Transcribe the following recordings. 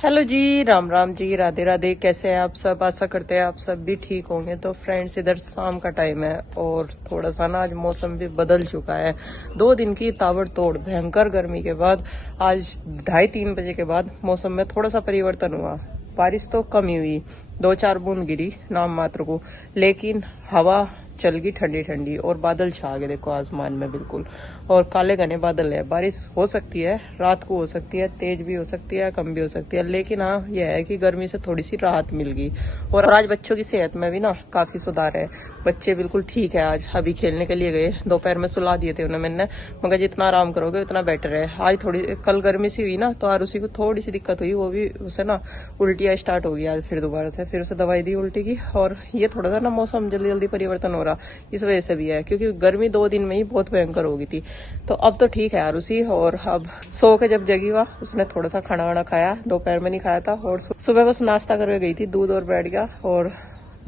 Hello जी, राम राम जी, राधे राधे। कैसे हैं आप सब? आशा करते हैं आप सब भी ठीक होंगे। तो फ्रेंड्स, इधर शाम का टाइम है और थोड़ा सा ना आज मौसम भी बदल चुका है। 2 दिन की ताबड़तोड़ भयंकर गर्मी के बाद आज 2:30-3 बजे के बाद मौसम में थोड़ा सा परिवर्तन हुआ। बारिश तो कम ही हुई, 2-4 बूंद गिरी नाम मात्र को, लेकिन हवा चल गई ठंडी ठंडी और बादल छा गए। देखो आसमान में बिल्कुल, और काले घने बादल है। बारिश हो सकती है, रात को हो सकती है, तेज भी हो सकती है, कम भी हो सकती है, लेकिन हाँ यह है कि गर्मी से थोड़ी सी राहत मिल गई। और आज बच्चों की सेहत में भी ना काफी सुधार है। बच्चे बिल्कुल ठीक है। आज अभी खेलने के लिए गए, दोपहर में सुला दिए थे उन्हें मैंने, मगर जितना आराम करोगे उतना बेटर है। आज थोड़ी कल गर्मी सी हुई ना, तो आज उसी को थोड़ी सी दिक्कत हुई, वो भी उसे ना उल्टियाँ स्टार्ट हो गई आज फिर दोबारा से। फिर उसे दवाई दी उल्टी की, और ये थोड़ा सा ना मौसम जल्दी जल्दी परिवर्तन हो रहा इस वजह से भी है, क्योंकि गर्मी 2 दिन में ही बहुत भयंकर हो गई थी। तो अब तो ठीक है आरुषि, और अब सो के जब जगी हुआ उसने थोड़ा सा खाना वाना खाया, दोपहर में नहीं खाया था, और सुबह बस नाश्ता करके गई थी, दूध और ब्रेड का, और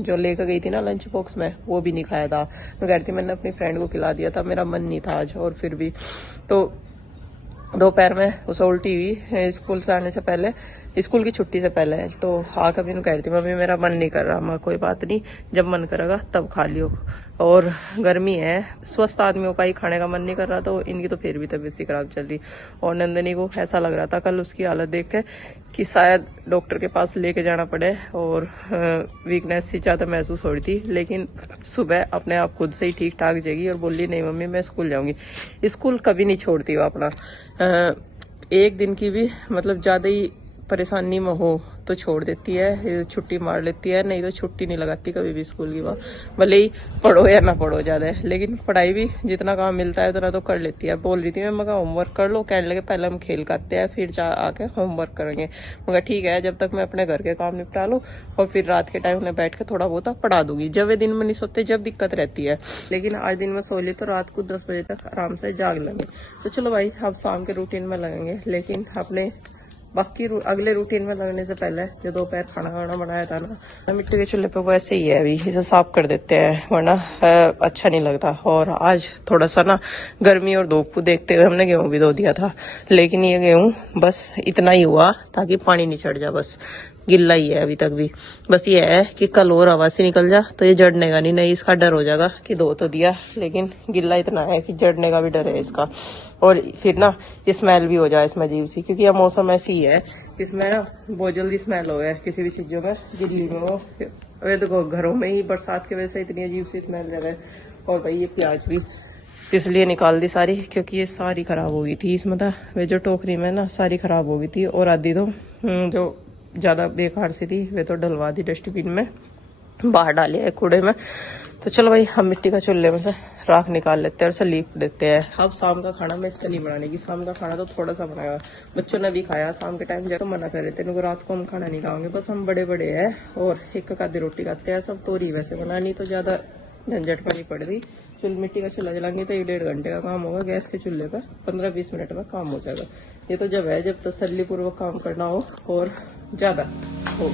जो लेकर गई थी ना लंच बॉक्स में वो भी नहीं खाया था। मैं कह रही थी मैंने अपनी फ्रेंड को खिला दिया था, मेरा मन नहीं था आज। और फिर भी तो दोपहर में उसे उल्टी हुई स्कूल से आने से पहले, स्कूल की छुट्टी से पहले। तो आकर भी कह रही थी मम्मी मेरा मन नहीं कर रहा। मैं कोई बात नहीं, जब मन करेगा तब खा लियो। और गर्मी है, स्वस्थ आदमियों का ही खाने का मन नहीं कर रहा, तो इनकी तो फिर भी तबीयत सी खराब चल रही। और नंदनी को ऐसा लग रहा था कल उसकी हालत देख के कि शायद डॉक्टर के पास लेके जाना पड़े, और वीकनेस सी ज्यादा महसूस हो रही थी। लेकिन सुबह अपने आप खुद से ही ठीक ठाक जाएगी और बोली नहीं मम्मी मैं स्कूल जाऊंगी। स्कूल कभी नहीं छोड़ती वो अपना। एक दिन की भी मतलब ज्यादा ही परेशानी में हो तो छोड़ देती है, छुट्टी मार लेती है, नहीं तो छुट्टी नहीं लगाती कभी भी स्कूल की। बात भले ही पढ़ो या ना पढ़ो ज्यादा, लेकिन पढ़ाई भी जितना काम मिलता है उतना तो कर लेती है। बोल रही थी मैं मगर होमवर्क कर लो, कहने लगे पहले हम खेल करते हैं फिर आके होमवर्क करेंगे। मगर ठीक है, जब तक मैं अपने घर के काम निपटा लूं और फिर रात के टाइम उन्हें बैठ के थोड़ा बहुत पढ़ा दूंगी। जब वे दिन में नहीं सोते जब दिक्कत रहती है, लेकिन आज दिन में सो ली तो रात को 10 बजे तक आराम से जाग लेंगे। तो चलो भाई अब शाम के रूटीन में लगेंगे, लेकिन अपने बाकी अगले रूटीन में लगने से पहले जो दोपहर खाना वाना बनाया था ना मिट्टी के चूल्हे पे, वो ऐसे ही है, अभी इसे साफ कर देते हैं वरना अच्छा नहीं लगता। और आज थोड़ा सा ना गर्मी और धूप को देखते हुए हमने गेहूं भी धो दिया था, लेकिन ये गेहूं बस इतना ही हुआ ताकि पानी नहीं चढ़ जा, बस गिल्ला ही है अभी तक भी। बस ये है कि कल और हवा से निकल जा तो ये जड़ने का नहीं, इसका डर हो जाएगा कि धो तो दिया लेकिन गिल्ला इतना है कि जड़ने का भी डर है इसका। और फिर ना स्मेल भी हो जाए इसमें अजीब सी, क्योंकि यह मौसम ऐसी है इसमें ना बहुत जल्दी स्मेल हो गया किसी भी चीजों में, गिल्ली में हो। अरे देखो घरों में ही बरसात की वजह से इतनी अजीब सी स्मेल जा रहा है। और भाई ये प्याज भी इसलिए निकाल दी सारी, क्योंकि ये सारी खराब हो गई थी इसमें था, वे जो टोकरी में ना सारी खराब हो गई थी, और आधी तो जो ज्यादा बेकार सी थी वे तो डलवा दी डस्टबिन में, बाहर डाली है कूड़े में। तो चलो भाई हम मिट्टी का चूल्हे में से राख निकाल लेते हैं और सलीप देते हैं। अब शाम का खाना मैं इसका नहीं बनाने की, शाम का खाना तो थोड़ा सा बनाएगा। बच्चों ने भी खाया शाम के टाइम, तो मना कर रहे थे रात को हम खाना नहीं खाओगे, बस हम बड़े बड़े हैं और एक आधी रोटी खाते हैं सब। तोरी वैसे बनानी तो ज्यादा झंझट पानी पड़ रही। मिट्टी का चूल्हा जलाएंगे तो 1-1.5 घंटे का काम होगा, गैस के चूल्हे पर 15-20 मिनट में काम हो जाएगा। ये तो जब है जब तसल्ली पूर्वक काम करना हो और ज्यादा हो।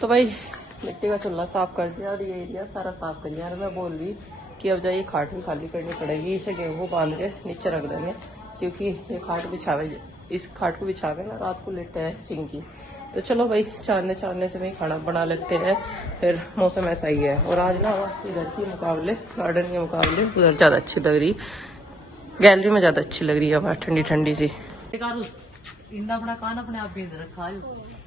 तो भाई मिट्टी का चूल्हा साफ कर दिया और ये एरिया सारा साफ कर लिया। और मैं बोल रही कि अब जाइए खाट भी खाली करनी पड़ेगी, इसे गेहूं बांध के नीचे रख देंगे, क्योंकि ये खाट बिछावे, इस खाट को बिछावे ना रात को लेटे हैं चिंकी। तो चलो भाई चांदने से वही खाना बना लेते हैं, फिर मौसम ऐसा ही है। और आज ना इधर के मुकाबले गार्डन के मुकाबले उधर ज्यादा अच्छी लग रही, गैलरी में ज्यादा अच्छी लग रही है हवा, ठंडी ठंडी सी। अपना कान अपने आप भी रखा है।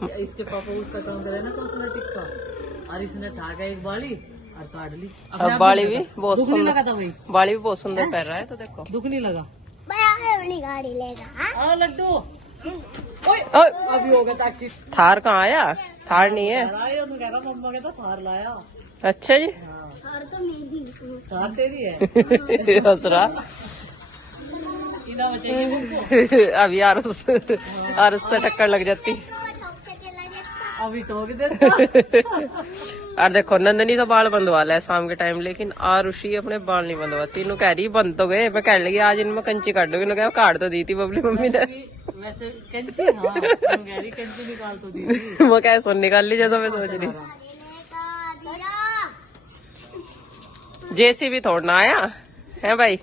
इसके पापा उसका काम करे ना कॉस्मेटिक का, और इसने ठाका एक बाली और काट ली। अब बाली भी बहुत सुंदर लगा था भाई, बाली भी बहुत सुंदर पहन रहा है, तो देखो दुख नहीं लगा। गाड़ी लेगा लड्डू अभी होगा टैक्सी। थार कहाँ आया? थार नहीं है। मम्मा कहता थार लाया। अच्छा जी, और तो मेरी कार तेरी है हंस रहा इना बचेगी अब यार उस से टक्कर लग जाती। ठोक के चला जाता। अभी टोक देता और देखो नंदनी तो बाल बंधवा ले शाम के टाइम, लेकिन आरुषि अपने बाल नहीं बंधवाती। इन्हों कह रही बंद तो गए, मैं कह लगी आज इनमें कंची काट दोगे। इन्होंने कहा काट तो दी थी बबली मम्मी ने। वैसे कंची हाँ कह रही कंची निकाल तो दी थी। मैं क्या सुन निकाल ली जैसा मैं सोच रही। जेसीबी थोड़ना आया है भाई,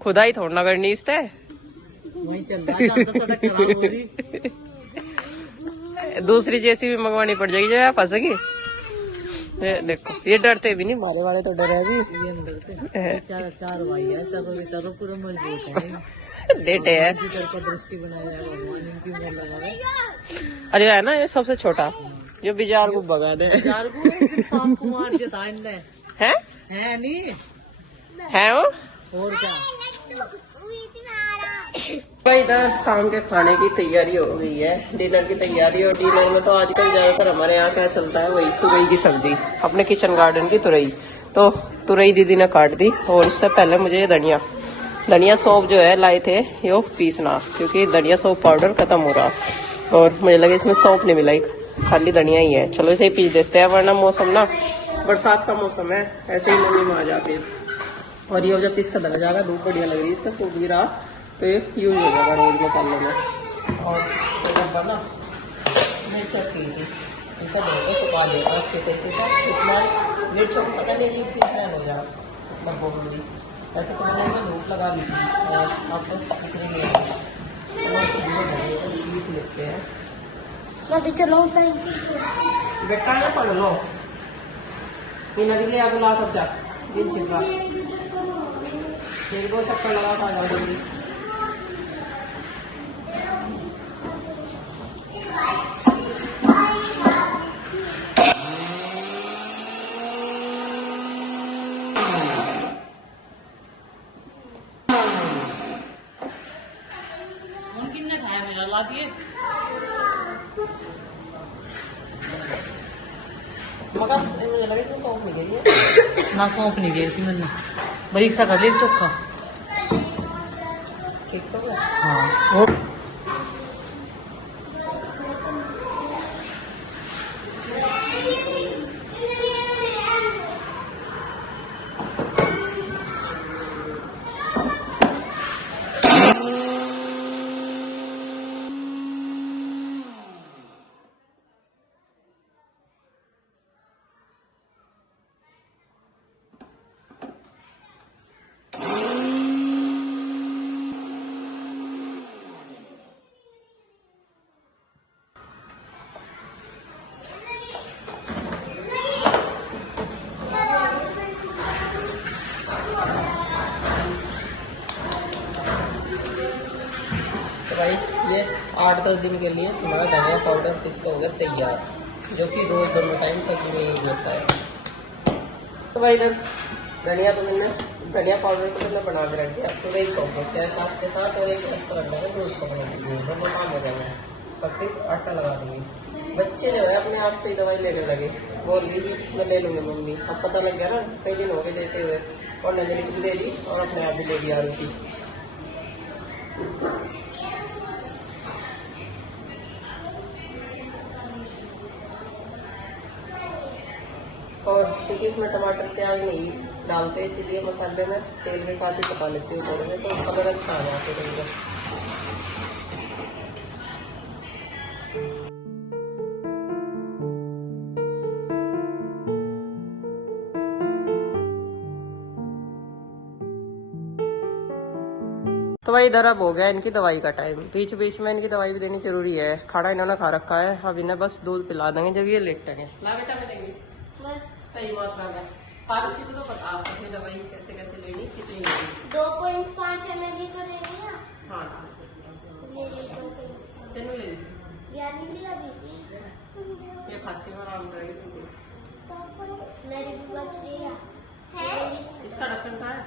खुदा ही थोड़ना करनी इससे। वही चल रहा है जहाँ तो सड़क खराब हो रही। दूसरी जेसीबी मंगवानी पड़ जाएगी जो यहाँ फंसेगी। ये देखो ये डरते भी नहीं, मारे वाले तो डरे भी। ये अंदर चार भाई है, चारों के चारों पूरा मजबूत है। लेटे है। का दृष्टि बनाया है भगवान इनकी उम्र लगा अरे है ना ये सबसे छोटा जो बिजार को भगा दे। चार को एक दिन सांप को मार दिया था इनने। है नहीं है वो। और क्या भाई इधर शाम के खाने की तैयारी हो गई है, डिनर की तैयारी। और डिनर में तो आजकल ज्यादातर हमारे यहाँ क्या चलता है वही तुरई की सब्जी, अपने किचन गार्डन की तुरई। तो तुरई दीदी ने काट दी। और इससे पहले मुझे ये धनिया सौंफ जो है लाए थे ये पीसना, क्योंकि धनिया सौंफ पाउडर खत्म हो रहा। और मुझे लगा इसमें सौंफ नहीं मिला, खाली धनिया ही है। चलो इसे ही पीस देते हैं, वरना मौसम ना बरसात का मौसम है, ऐसे ही नमी में आ जाती है। और ये जब पीस का दल जाएगा, धूप बढ़िया लग रही है, इसका सूख भी रहा तो ये यूज हो जाएगा रोज मसाले में। और बना मिर्च रखी थी, इसे धोकर सुखा देगा अच्छे तरीके से। इसमें मिर्चों को पता नहीं अजीब सी स्मेल हो जाए बदबू। ऐसे तो मैंने इसमें धूप लगा दी थी और अब तो इतनी नहीं आएगी। पीस लेते हैं। मैं चलो सही बेटा ना पढ़ लो इन अभी आगे ला कर जा दिन छिपा एक दो चक्कर लगा खा जाऊंगी। कितना खाया मेरा ला दिए मगर मुझे लगा इसमें सौंफ नहीं गई है ना सौंप नहीं गई थी मैंने बारीक सा कर लिया चोखा। ठीक तो है। हाँ भाई ये 8-10 दिन के लिए हमारा धनिया पाउडर पिस हो गया तैयार, जो कि रोज दोनों टाइम सब्जी में यूज होता है। तो भाई इधर धनिया तो मैंने धनिया पाउडर को मैंने बना के रख दिया। तो वही सौंप देते हैं साथ के साथ, और एक रख देंगे दूध को बना देंगे, वो काम हो जाएगा। और फिर आटा लगा देंगे। बच्चे जो है अपने आप से ही दवाई लेने लगे, बोल रही मैं ले लूंगी मम्मी। अब पता लग गया ना, कई दिन हो गए देते हुए, और नजरी भी दे दी और अपने आप भी ले दिया उसी। और क्योंकि इसमें टमाटर प्याज नहीं डालते, इसीलिए मसाले में तेल के साथ ही पका लेते हैं थोड़े में, तो कलर अच्छा आ जाते हैं। तो भाई इधर अब हो गया इनकी दवाई का टाइम। बीच बीच में इनकी दवाई भी देनी जरूरी है। खाना इन्होंने खा रखा है, अब इन्हें बस दूध पिला देंगे जब ये लेटेंगे। ला बेटा मिलेंगे बस सही मात्रा में। हर चीज तो पता आप अपनी दवाई कैसे कैसे लेनी, कितनी लेनी। 2.5 ml की तो ले लिया। हाँ ले ली 2.5। तेनू ले ली। यार नहीं लिया अभी। ये खांसी में आराम करेगी तुमको। मेरी बच रही है। इसका ढक्कन कहाँ है?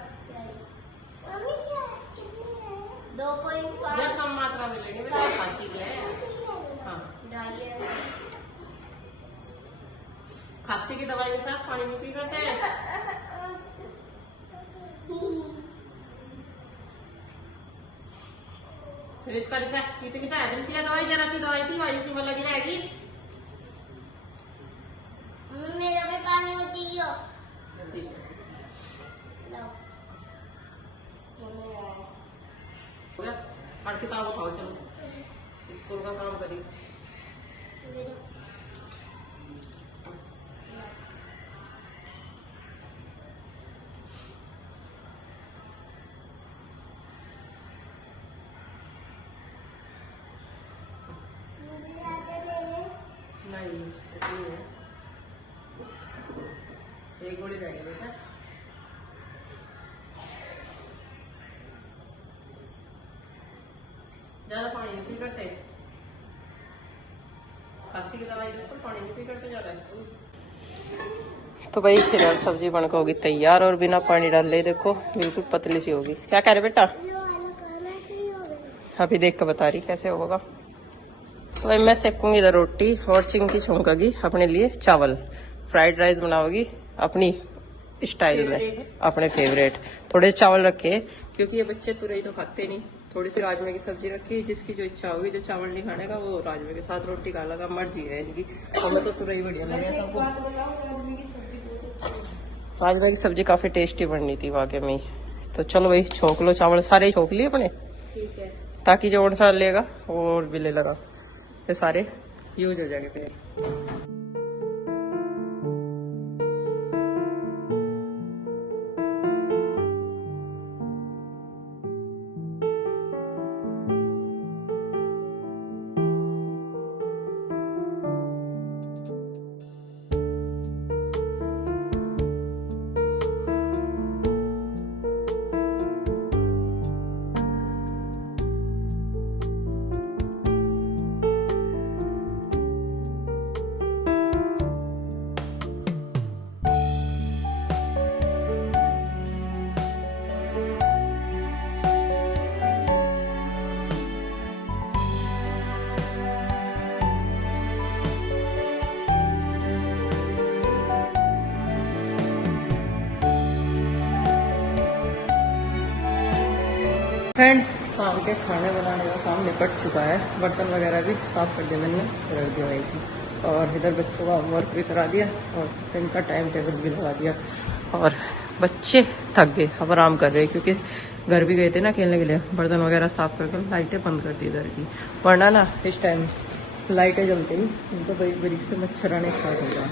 मम्मी क्या कितनी है? 2.5। यह कम मात्रा में लेंगे बेटा, खांसी की है। हाँ डालिए। खांसी की दवाई के साथ पानी नहीं पी करते हैं। फिर इसका रिसेप्ट इतनी तो है नहीं दवाई, जरा सी दवाई थी वही सी लगी रहेगी। मेरा भी पानी होती है। ठीक है लो। हो गया। और किताब उठाओ, चलो स्कूल का काम करिए। नहीं इतनी है, एक गोली रह गई सर। ज्यादा पानी नहीं पी करते, खांसी की दवाई तो पानी नहीं पी करते ज्यादा। तो भाई फिर सब्जी बनकर होगी तैयार और बिना पानी डाले देखो बिल्कुल पतली सी होगी। क्या कह रहे बेटा? अभी देख कर बता रही कैसे होगा। तो भाई मैं सेकूंगी इधर रोटी और चिंकी छौंकेगी अपने लिए चावल। फ्राइड राइस बनाओगी अपनी स्टाइल में, अपने फेवरेट। थोड़े चावल रखे क्योंकि ये बच्चे तुरई तो खाते नहीं। थोड़ी सी राजमे की सब्जी रखी, जिसकी जो इच्छा होगी, जो चावल नहीं खाने का वो राजमे के साथ रोटी खा लगा, मर्जी है इनकी। हमें तो तुरई बढ़िया लगे सबको। राजमे की सब्जी काफी टेस्टी बननी थी वाकई में। तो चलो भाई छोंक लो चावल, सारे छोंक लिए अपने, ठीक है। ताकि जो सा लेगा और भी ले लगा, ये सारे यूज हो जाएंगे फिर। फ्रेंड्स शाम के खाने बनाने का काम निपट चुका है। बर्तन वगैरह भी साफ कर दिया मैंने, रख दिया वैसे। और इधर बच्चों का होमवर्क भी करा दिया और इनका टाइम टेबल भी लगा दिया। और बच्चे थक गए, अब आराम कर रहे हैं क्योंकि घर भी गए थे ना खेलने के लिए। बर्तन वगैरह साफ करके लाइटें बंद कर दी इधर की, वरना ना इस टाइम लाइटें जलते ही इनको बड़ी से मच्छर आने स्टार्ट हो गया।